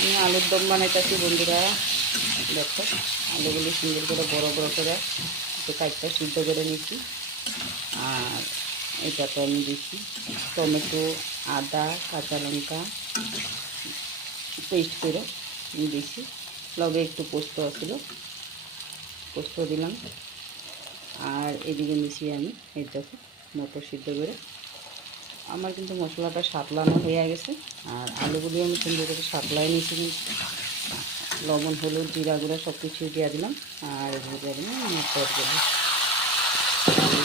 আমি আলুর দম বানাইতেছি বন্ধুরা। দেখো আলুগুলি সুন্দর করে বড় বড় করে একটু কাটটা সিদ্ধ করে নিচ্ছি। আর এটাতে আমি দিচ্ছি টমেটো, আদা, কাঁচা লঙ্কা পেস্ট করে দিচ্ছি। লগে একটু পোস্ত ছিল, পোস্ত দিলাম। আর এদিকে মিশিয়ে আমি এই দেখো মটর সিদ্ধ করে আমার কিন্তু মশলাটা সাতলানো হয়ে গেছে। আর আলুগুলি আমি সুন্দর করে সাতলাই নিয়েছি, কিন্তু লবণ, হলুদ, জিরা গুঁড়া সব কিছু দিয়ে দিলাম। আর এগুলো দিয়ে দিলাম আমার তরকারি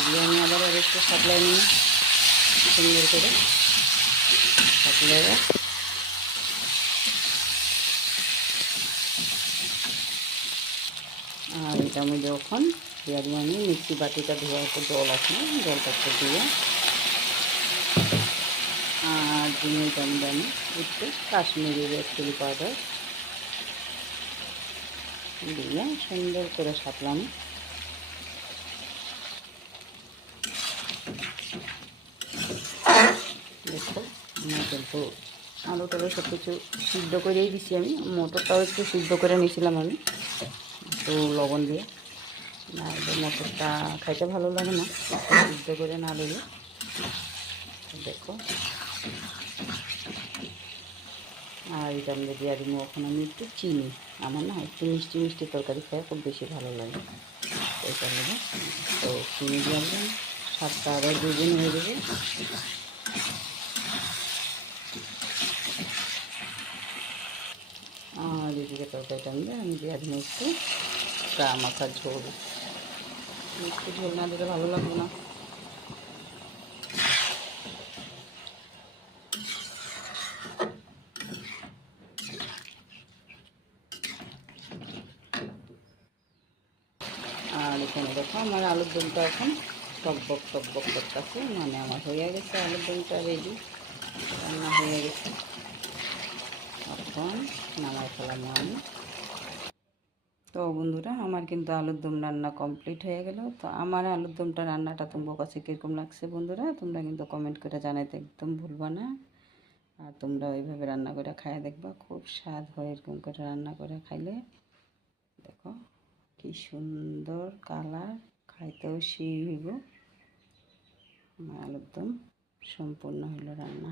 দিয়ে আমি আবার একটু সাতলাই নিই সুন্দর করে সাতলাই। আর এটা আমি যখন দিয়ে দিব আমি মিক্সি বাটিটা ধোয়া একটু জল আছে না, জলটা একটু দিয়ে আর ডিমের দমটা আমি একটু কাশ্মীরি রেড চিলি পাউডার দিয়ে সুন্দর করে সাতলাম। দেখো আমার কিন্তু আলু টালু সব কিছু সিদ্ধ করেই দিছি আমি। মটরটাও একটু সিদ্ধ করে নিয়েছিলাম আমি একটু লবণ দিয়ে। না মটরটা খাইতে ভালো লাগে না সিদ্ধ করে না দিলে। দেখো আর এটা আমরা দিয়ে দিব এখন আমি একটু চিনি। আমার না একটু মিষ্টি মিষ্টি তরকারি খাই খুব বেশি ভালো লাগে, এই কারণে তো চিনি দিয়ে দিলাম। স্বাদটা আবার দুগুণ হয়ে যাবে। আর এদিকে তরকারিটা আমি দিয়ে দিলাম একটু গা মাখার ঝোল। একটু ঝোল না দিলে ভালো লাগবে না। আর এখানে দেখো আমার আলুর দমটা এখন টকবক টকবক করতেছে, মানে আমার হয়ে গেছে আলুর দমটা রেডি, রান্না হয়ে গেছে। এখন নামাই ফেলাম আমি। তো বন্ধুরা আমার কিন্তু আলুর দম রান্না কমপ্লিট হয়ে গেল। তো আমার আলুর দমটা রান্নাটা তোমার কাছে কীরকম লাগছে বন্ধুরা, তোমরা কিন্তু কমেন্ট করে জানাইতে একদম ভুলবা না। আর তোমরা ওইভাবে রান্না করে খাইয়ে দেখবা, খুব স্বাদ হয় এরকম করে রান্না করে খাইলে। দেখো কি সুন্দর কালার, খাইতেও সেই হইব। আমার আলুর দম সম্পূর্ণ হলো রান্না।